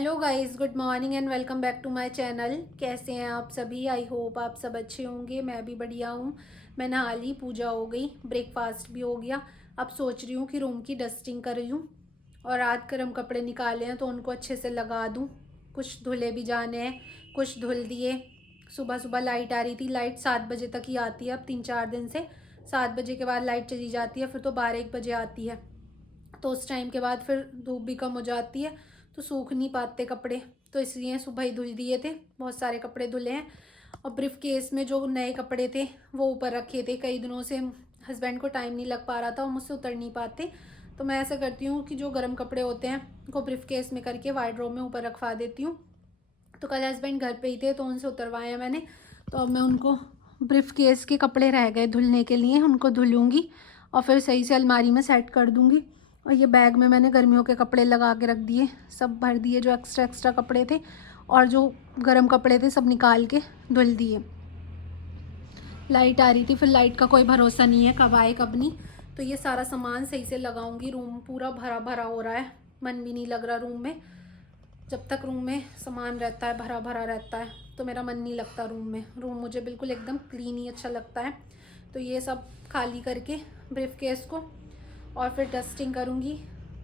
Hello guys, good morning and welcome back to my channel. कैसे हैं आप सभी? आई होप आप सब अच्छे होंगे। मैं भी बढ़िया हूँ। मैं नहा ली, पूजा हो गई, ब्रेकफास्ट भी हो गया। अब सोच रही हूँ कि रूम की डस्टिंग कर लूँ और रात गर्म कपड़े निकाले हैं तो उनको अच्छे से लगा दूँ। कुछ धुले भी जाने हैं, कुछ धुल दिए। सुबह सुबह लाइट आ रही थी, लाइट 7 बजे तक ही आती है अब 3-4 दिन से। 7 बजे के बाद लाइट चली जाती है, फिर तो 12-1 बजे आती है। तो उस टाइम के बाद फिर धूप भी कम हो जाती है तो सूख नहीं पाते कपड़े, तो इसलिए सुबह ही धुल दिए थे। बहुत सारे कपड़े धुले हैं और ब्रीफ केस में जो नए कपड़े थे वो ऊपर रखे थे। कई दिनों से हस्बैंड को टाइम नहीं लग पा रहा था और मुझसे उतर नहीं पाते, तो मैं ऐसा करती हूँ कि जो गर्म कपड़े होते हैं उनको ब्रीफ केस में करके वार्डरोब में ऊपर रखवा देती हूँ। तो कल हस्बैंड घर पे ही थे तो उनसे उतरवाए मैंने। तो अब मैं उनको ब्रीफ केस के कपड़े रह गए धुलने के लिए, उनको धुलूँगी और फिर सही से अलमारी में सेट कर दूँगी। और ये बैग में मैंने गर्मियों के कपड़े लगा के रख दिए, सब भर दिए जो एक्स्ट्रा कपड़े थे, और जो गर्म कपड़े थे सब निकाल के धुल दिए। लाइट आ रही थी, फिर लाइट का कोई भरोसा नहीं है कब आए कब नहीं। तो ये सारा सामान सही से लगाऊंगी। रूम पूरा भरा भरा हो रहा है, मन भी नहीं लग रहा रूम में। जब तक रूम में सामान रहता है, भरा भरा रहता है, तो मेरा मन नहीं लगता रूम में। रूम मुझे बिल्कुल एकदम क्लीन ही अच्छा लगता है। तो ये सब खाली करके ब्रीफ केस को और फिर डस्टिंग करूँगी।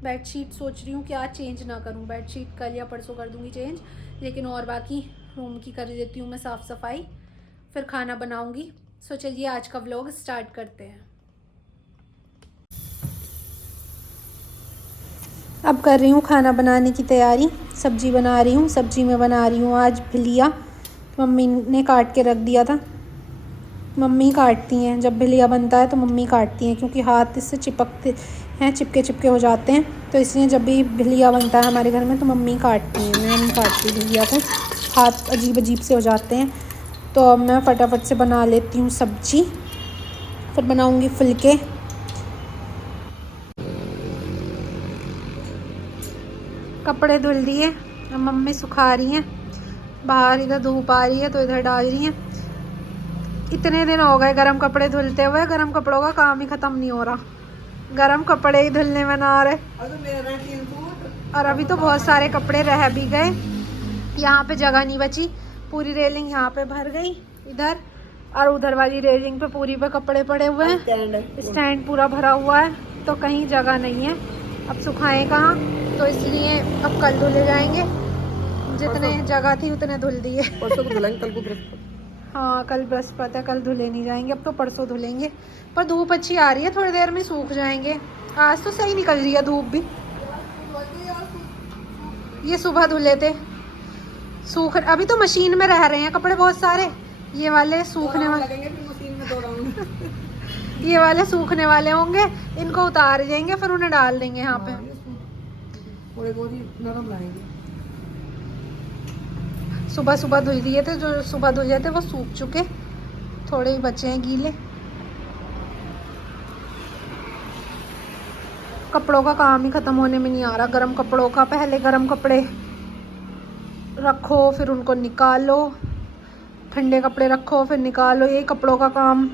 बेडशीट सोच रही हूँ कि आज चेंज ना करूँ, बेडशीट कल या परसों कर दूँगी चेंज, लेकिन और बाकी रूम की कर देती हूँ मैं साफ़ सफाई। फिर खाना बनाऊँगी। सो चलिए आज का व्लॉग स्टार्ट करते हैं। अब कर रही हूँ खाना बनाने की तैयारी। सब्जी बना रही हूँ। सब्जी में बना रही हूँ आज भिलिया। मम्मी ने काट के रख दिया था। मम्मी काटती हैं, जब भिलिया बनता है तो मम्मी काटती हैं, क्योंकि हाथ इससे चिपकते हैं, चिपके हो जाते हैं। तो इसलिए जब भी भिलिया बनता है हमारे घर में तो मम्मी काटती हैं, मैं नहीं काटती भिलिया को, हाथ अजीब अजीब से हो जाते हैं। तो अब मैं फटाफट से बना लेती हूँ सब्जी, फिर बनाऊँगी फुलके। कपड़े धुल दिए, अब मम्मी सुखा रही हैं। बाहर इधर धूप आ रही है तो इधर डाल रही हैं। इतने दिन हो गए गरम कपड़े धुलते हुए, गरम कपड़ों का काम ही ख़त्म नहीं हो रहा। गरम कपड़े ही धुलने में ना आ रहे। और अभी तो बहुत सारे कपड़े रह भी गए। यहाँ पे जगह नहीं बची, पूरी रेलिंग यहाँ पे भर गई इधर, और उधर वाली रेलिंग पे पूरी पे कपड़े पड़े हुए हैं। स्टैंड पूरा भरा हुआ है तो कहीं जगह नहीं है। अब सुखाएं कहाँ, तो इसलिए अब कल धुले जाएंगे। जितने जगह थी उतने धुल दिए। परसों को धुलेंगे, कल को बृहस्पति। हाँ कल बृहस्पति है, कल धुले नहीं जाएंगे, अब तो परसों धुलेंगे। पर धूप अच्छी आ रही है, थोड़ी देर में सूख जाएंगे। आज तो सही निकल रही है धूप भी। ये सुबह धुले थे, सूख, अभी तो मशीन में रह रहे हैं कपड़े बहुत सारे। ये वाले सूखने वाले ये वाले सूखने वाले होंगे, इनको उतार देंगे फिर उन्हें डाल देंगे यहाँ पे। नरम रहेंगे। सुबह सुबह धुल दिए थे, जो सुबह धुल जाते वो सूख चुके, थोड़े ही बचे हैं गीले। कपड़ों का काम ही ख़त्म होने में नहीं आ रहा। गरम कपड़ों का, पहले गरम कपड़े रखो फिर उनको निकालो, ठंडे कपड़े रखो फिर निकालो। यही कपड़ों का काम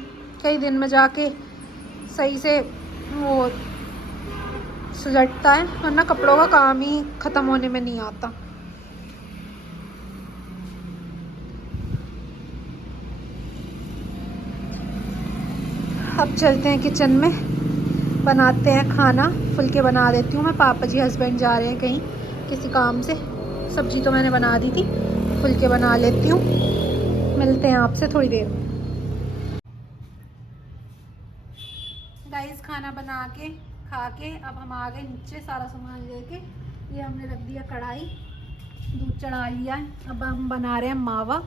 कई दिन में जाके सही से वो सुलझता है, वरना कपड़ों का काम ही ख़त्म होने में नहीं आता। अब चलते हैं किचन में, बनाते हैं खाना। फुलके बना देती हूँ मैं। पापा जी हस्बैंड जा रहे हैं कहीं किसी काम से। सब्जी तो मैंने बना दी थी, फुलके बना लेती हूँ। मिलते हैं आपसे थोड़ी देर में। गाइस खाना बना के खा के अब हम आ गए नीचे सारा सामान लेके। ये हमने रख दिया कढ़ाई, दूध चढ़ा लिया है। अब हम बना रहे हैं मावा।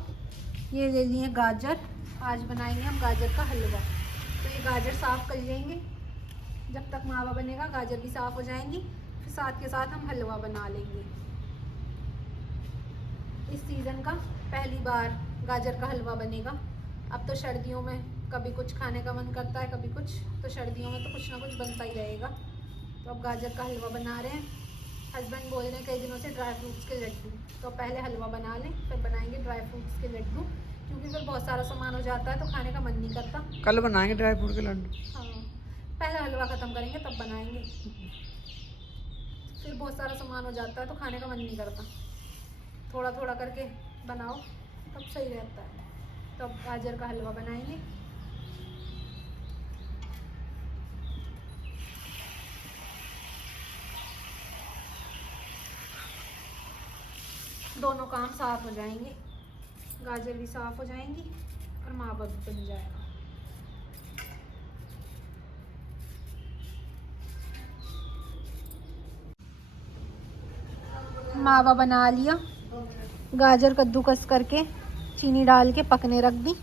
ये ले लिए गाजर, आज बनाएंगे हम गाजर का हलवा। तो ये गाजर साफ़ कर लेंगे, जब तक मावा बनेगा गाजर भी साफ़ हो जाएंगी, फिर साथ के साथ हम हलवा बना लेंगे। इस सीज़न का पहली बार गाजर का हलवा बनेगा। अब तो सर्दियों में कभी कुछ खाने का मन करता है, कभी कुछ, तो सर्दियों में तो कुछ ना कुछ बनता ही रहेगा। तो अब गाजर का हलवा बना रहे हैं। हस्बैंड बोल रहे हैं कई दिनों से ड्राई फ्रूट्स के लड्डू, तो पहले हलवा बना लें फिर बनाएंगे ड्राई फ्रूट्स के लड्डू, क्योंकि फिर बहुत सारा सामान हो जाता है तो खाने का मन नहीं करता। कल बनाएंगे ड्राई फ्रूट के लड्डू। हाँ पहले हलवा ख़त्म करेंगे तब बनाएंगे, फिर बहुत सारा सामान हो जाता है तो खाने का मन नहीं करता। थोड़ा थोड़ा करके बनाओ तब सही रहता है। तब गाजर का हलवा बनाएंगे। दोनों काम साफ हो जाएंगे, गाजर भी साफ हो जाएंगी और मावा भी बन जाएगा। मावा बना लिया, गाजर कद्दूकस करके चीनी डाल के पकने रख दी।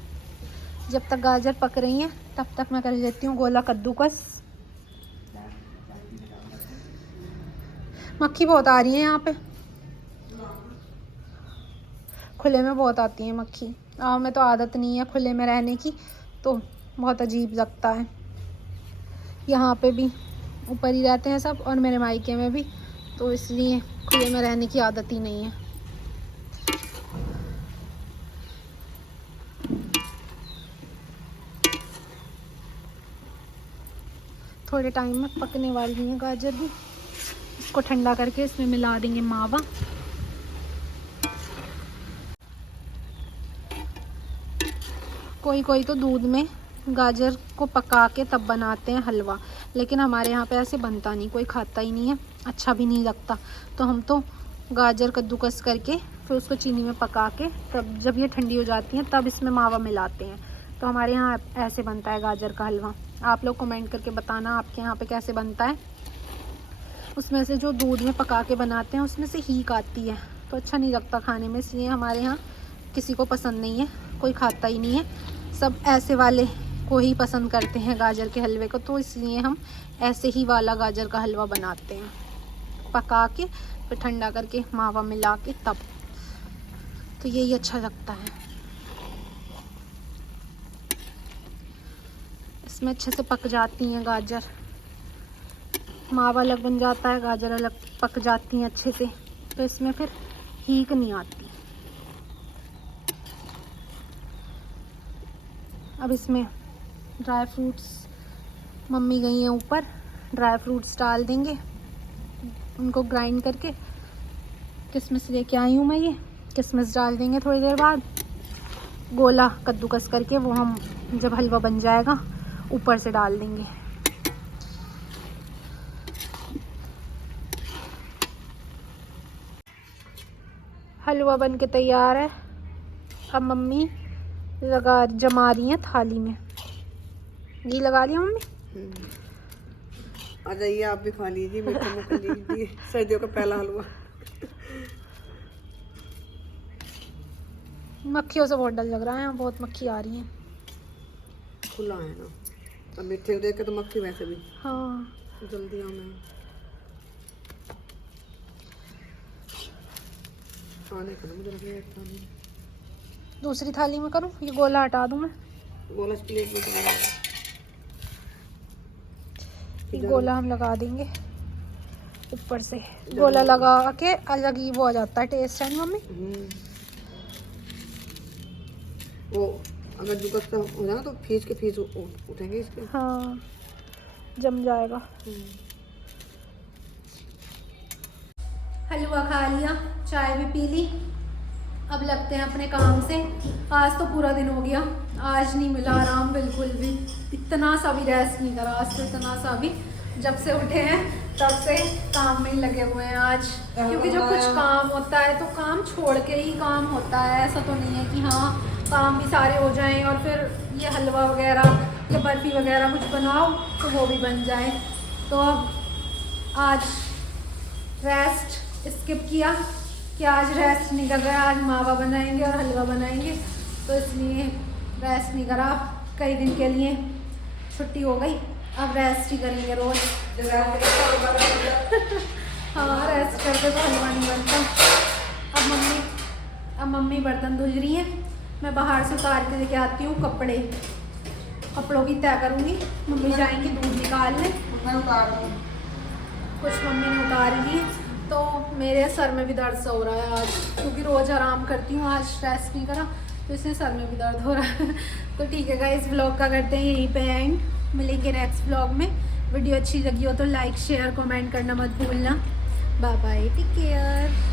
जब तक गाजर पक रही हैं तब तक मैं कर लेती हूँ गोला कद्दूकस। मक्खी बहुत आ रही है यहाँ पे, खुले में बहुत आती है मक्खी। में तो आदत नहीं है खुले में रहने की, तो बहुत अजीब लगता है। यहाँ पे भी ऊपर ही रहते हैं सब और मेरे मायके में भी, तो इसलिए खुले में रहने की आदत ही नहीं है। थोड़े टाइम में पकने वाली है गाजर भी। इसको ठंडा करके इसमें मिला देंगे मावा। कोई कोई तो दूध में गाजर को पका के तब बनाते हैं हलवा, लेकिन हमारे यहाँ पे ऐसे बनता नहीं, कोई खाता ही नहीं है, अच्छा भी नहीं लगता। तो हम तो गाजर कद्दूकस करके फिर उसको चीनी में पका के तब जब ये ठंडी हो जाती है तब इसमें मावा मिलाते हैं। तो हमारे यहाँ ऐसे बनता है गाजर का हलवा। आप लोग कमेंट करके बताना आपके यहाँ पे कैसे बनता है। उसमें से जो दूध में पका के बनाते हैं उसमें से हीक आती है, तो अच्छा नहीं लगता खाने में, इसलिए हमारे यहाँ किसी को पसंद नहीं है, कोई खाता ही नहीं है। सब ऐसे वाले को ही पसंद करते हैं गाजर के हलवे को, तो इसलिए हम ऐसे ही वाला गाजर का हलवा बनाते हैं, पका के फिर ठंडा करके मावा मिला के तब। तो यही अच्छा लगता है। इसमें अच्छे से पक जाती हैं गाजर, मावा अलग बन जाता है, गाजर अलग पक जाती हैं अच्छे से, तो इसमें फिर हीक नहीं आती। अब इसमें ड्राई फ्रूट्स, मम्मी गई हैं ऊपर, ड्राई फ्रूट्स डाल देंगे, उनको ग्राइंड करके। किशमिश लेके आई हूँ मैं, ये किशमिश डाल देंगे थोड़ी देर बाद। गोला कद्दूकस करके वो हम जब हलवा बन जाएगा ऊपर से डाल देंगे। हलवा बन के तैयार है। अब मम्मी जमा रही हैं थाली में। घी लगा लिया मम्मी? आ जाइए आप भी खा लीजिए, मीठा मुँह लीजिए। सर्दियों का पहला हलवा। मक्खियों से बहुत डर लग रहा है, यहाँ बहुत मक्खी आ रही हैं। खुला है ना, अब मीठे को देख के तो मक्खी वैसे भी हाँ जल्दी आना खाने का। मुझे लग रहा है दूसरी थाली में करूँ, ये गोला हटा दूँ मैं? गोला प्लेट में ये गोला हम लगा देंगे ऊपर से। गोला लगा के अलग ही वो आ जाता है टेस्ट, है मम्मी? वो अगर दुकस का हो जाएगा तो खींच के उठेंगे इसके। हाँ जम जाएगा। हलवा खा लिया, चाय भी पी ली, अब लगते हैं अपने काम से। आज तो पूरा दिन हो गया, आज नहीं मिला आराम बिल्कुल भी, इतना सा भी रेस्ट नहीं करा आज तो, इतना सा भी। जब से उठे हैं तब से काम में ही लगे हुए हैं आज, क्योंकि जब कुछ काम होता है तो काम छोड़ के ही काम होता है। ऐसा तो नहीं है कि हाँ काम भी सारे हो जाएं और फिर ये हलवा वगैरह या बर्फ़ी वगैरह कुछ बनाओ तो वो भी बन जाए। तो अब आज रेस्ट स्किप किया कि आज रेस्ट नहीं कर रहा है, आज मावा बनाएंगे और हलवा बनाएंगे, तो इसलिए रेस्ट नहीं करा। कई दिन के लिए छुट्टी हो गई, अब रेस्ट ही करेंगे रोज। हाँ रेस्ट करके तो हलवा नहीं बनता। अब मम्मी बर्तन धुल रही हैं, मैं बाहर से उतार के लेके आती हूँ कपड़े, कपड़ों की तय करूँगी। मम्मी जाएंगी दूध निकालने, कुछ मम्मी ने उतार ली। तो मेरे सर में भी दर्द सा हो रहा है आज, क्योंकि रोज़ आराम करती हूँ, आज रेस्ट नहीं करा तो इसलिए सर में भी दर्द हो रहा है। तो ठीक है गाइस, व्लॉग का करते हैं यहीं पे एंड, मिलेंगे नेक्स्ट व्लॉग में। वीडियो अच्छी लगी हो तो लाइक शेयर कमेंट करना मत भूलना। Bye bye, take care.